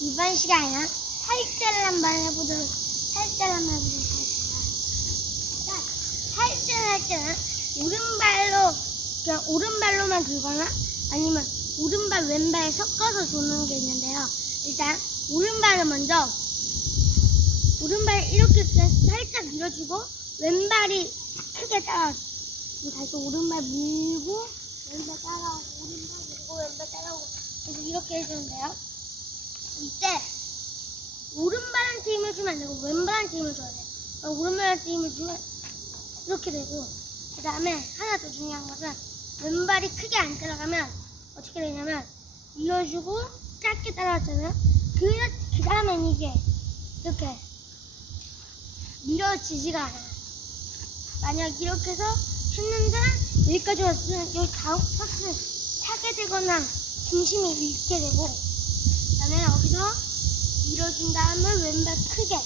이번 시간에는 탈주를 한번 해보도록 탈주를 한번 해보도록 하겠습니다. 자, 탈주를 할 때는 오른발로 그냥 오른발로만 들거나 아니면 오른발 왼발 섞어서 도는 게 있는데요. 일단 오른발을 먼저 오른발 이렇게 살짝 밀어주고 왼발이 크게 따라 다시 오른발 밀고 왼발 따라오고 오른발 밀고 왼발 따라오고 그래서 이렇게 해주는데요. 이때 오른발한테 힘을 주면 안 되고 왼발한테 힘을 줘야 돼요. 그럼 오른발한테 힘을 주면 이렇게 되고 그 다음에 하나 더 중요한 것은 왼발이 크게 안 따라가면 어떻게 되냐면 밀어주고 짧게 따라왔잖아요. 그, 그 다음엔 이게 이렇게 밀어지지가 않아요. 만약 이렇게 해서 했는데 여기까지 왔으면 여기 다음 파스 차게 되거나 중심이 잃게 되고 밀어준 다음에 왼발 크게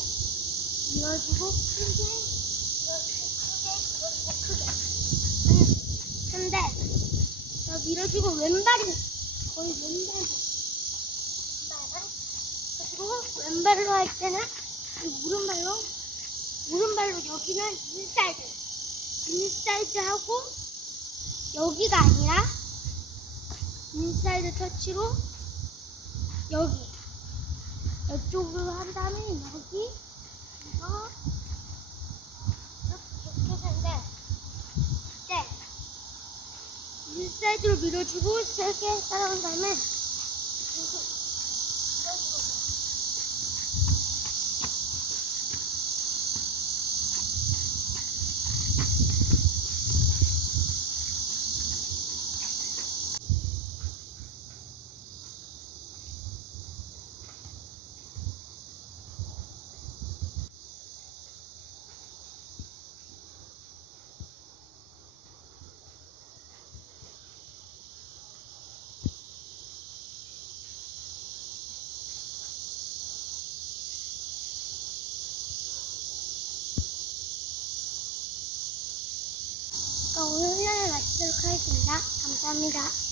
밀어주고 크게 밀어주고 크게 밀어주고 크게. 한- 한데 저 밀어주고 왼발이 거의 왼발만 왼발만 그리고 왼발로 할 때는 이 오른발로 오른발로 여기는 인사이드. 인사이드 하고 여기가 아니라 인사이드 터치로 여기 이쪽으로 한 다음에 여기 이거 이렇게 이렇게 했는데 네 인사이드로 밀어주고 세게 따라온 다음에 그리고 오늘 훈련을 마치도록 하겠습니다. 감사합니다.